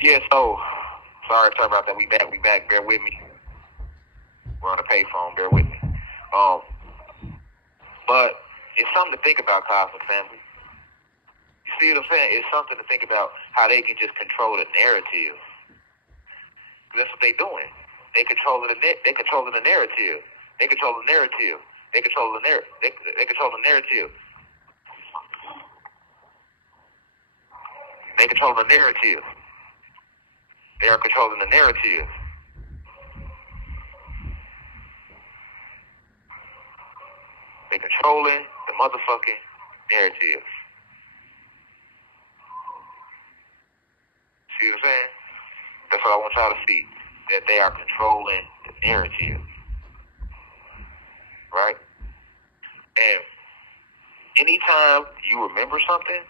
Yeah, so sorry about that. We back. Bear with me. We're on a payphone. Bear with me. But it's something to think about, Cosmic family. You see what I'm saying? It's something to think about how they can just control the narrative. That's what they're doing. They controlling the net. They controlling the narrative. They control the narrative. They control the narrative. They control the narrative. They control the narrative. They are controlling the narrative. They're controlling the motherfucking narrative. See what I'm saying? That's what I want y'all to see. That they are controlling the narrative. Right? And anytime you remember something,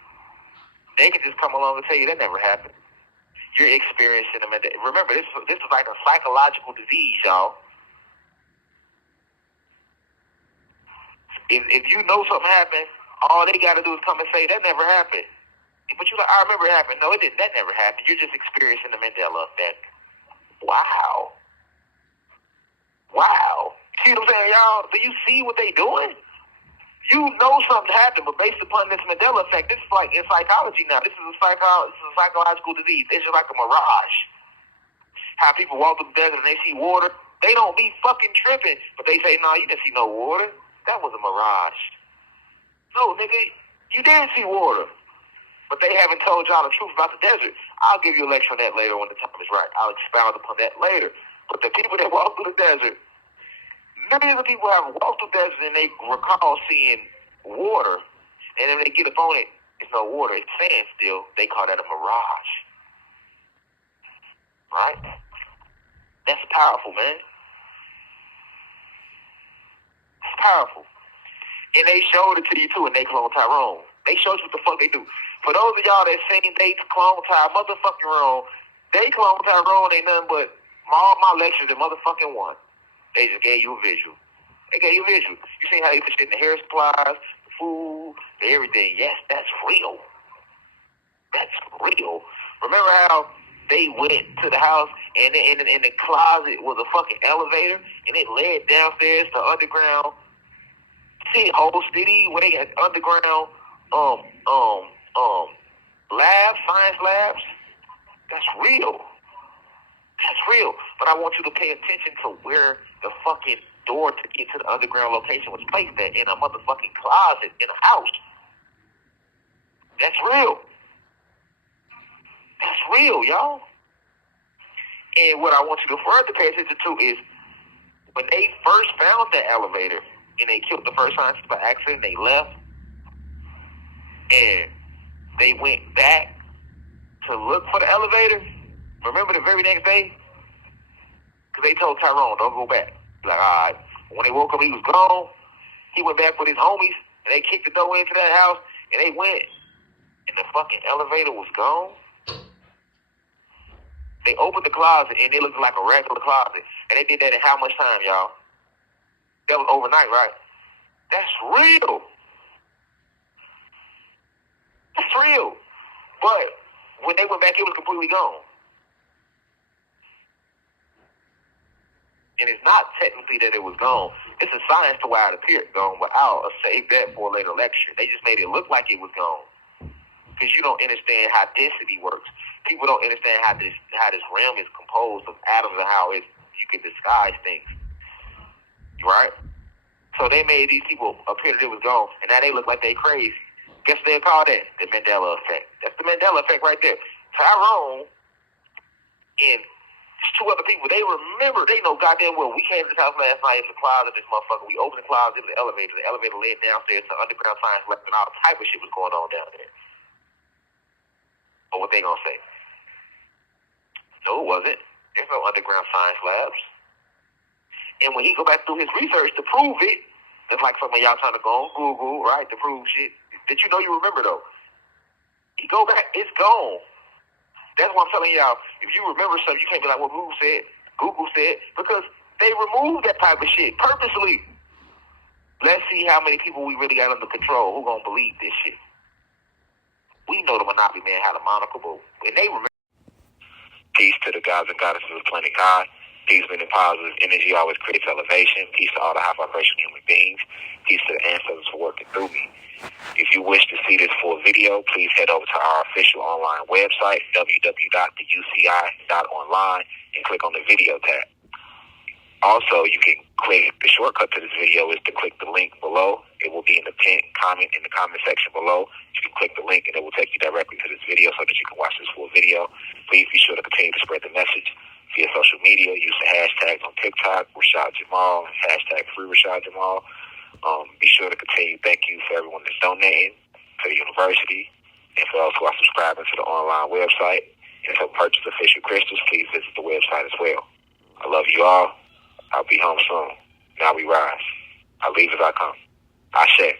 they can just come along and tell you that never happened. You're experiencing them. Remember, this is like a psychological disease, y'all. If you know something happened, all they got to do is come and say, that never happened. But you're like, I remember it happened. No, it didn't. That never happened. You're just experiencing the Mandela effect. Wow. See what I'm saying, y'all? Do you see what they doing? You know something happened, but based upon this Mandela effect, this is like in psychology now. This is a psychological disease. It's just like a mirage. How people walk through the desert and they see water. They don't be fucking tripping, but they say, no, you didn't see no water. That was a mirage. No, nigga, you did see water. But they haven't told y'all the truth about the desert. I'll give you a lecture on that later when the time is right. I'll expound upon that later. But the people that walk through the desert, millions of people have walked through the desert and they recall seeing water. And then when they get up on it, it's no water. It's sand still. They call that a mirage. Right? That's powerful, man. It's powerful. And they showed it to you, too, and they clone Tyrone. They showed you what the fuck they do. For those of y'all that seen they clone Tyrone, motherfucking wrong, they clone Tyrone ain't nothing but all my lectures in motherfucking one. They just gave you a visual. They gave you a visual. You seen how they put shit in the hair supplies, the food, the everything. Yes, that's real. That's real. Remember how they went to the house and in the closet was a fucking elevator and it led downstairs to underground whole city where they got underground labs, science labs. That's real. That's real. But I want you to pay attention to where the fucking door to get to the underground location was placed at, in a motherfucking closet in a house. That's real. That's real, y'all. And what I want you to further pay attention to is when they first found that elevator and they killed the first scientist by accident, they left and they went back to look for the elevator. Remember the very next day? Because they told Tyrone, don't go back. Like, all right. When they woke up, he was gone. He went back with his homies and they kicked the door into that house and they went and the fucking elevator was gone. They opened the closet and it looked like a regular closet. And they did that in how much time, y'all? That was overnight, right? That's real. That's real. But when they went back, it was completely gone. And it's not technically that it was gone. It's a science to why it appeared gone, but I'll save that for a later lecture. They just made it look like it was gone. Because you don't understand how density works. People don't understand how this realm is composed of atoms and how you can disguise things. Right? So they made these people appear that it was gone, and now they look like they crazy. Guess what they call that? The Mandela effect. That's the Mandela effect right there. Tyrone and two other people, they remember, they know goddamn well, we came to this house last night, it's a closet, this motherfucker, we opened the closet, it was the elevator led downstairs to underground science lab, and all type of shit was going on down there. But what they gonna say? No, it wasn't. There's no underground science labs. And when he go back through his research to prove it, that's like some of y'all trying to go on Google, right, to prove shit that you know you remember, though. You go back, it's gone. That's why I'm telling y'all, if you remember something, you can't be like what Google said, because they removed that type of shit purposely. Let's see how many people we really got under control who gonna believe this shit. We know the Monopoly Man had a monocle, but when they remember. Peace to the gods and goddesses of the planet God. Peace, meaning positive energy always creates elevation. Peace to all the high vibration human beings. Peace to the ancestors for working through me. If you wish to see this full video, please head over to our official online website, www.theuci.online, and click on the video tab. Also, you can click, the shortcut to this video is to click the link below. It will be in the pinned comment in the comment section below. You can click the link and it will take you directly to this video so that you can watch this full video. Please be sure to continue to spread the message via social media. Use the hashtags on TikTok, Rashad Jamal, hashtag free Rashad Jamal. Be sure to continue. Thank you for everyone that's donating to the university and for those who are subscribing to the online website. And to purchase official crystals, please visit the website as well. I love you all. I'll be home soon. Now we rise. I leave as I come. Ashe.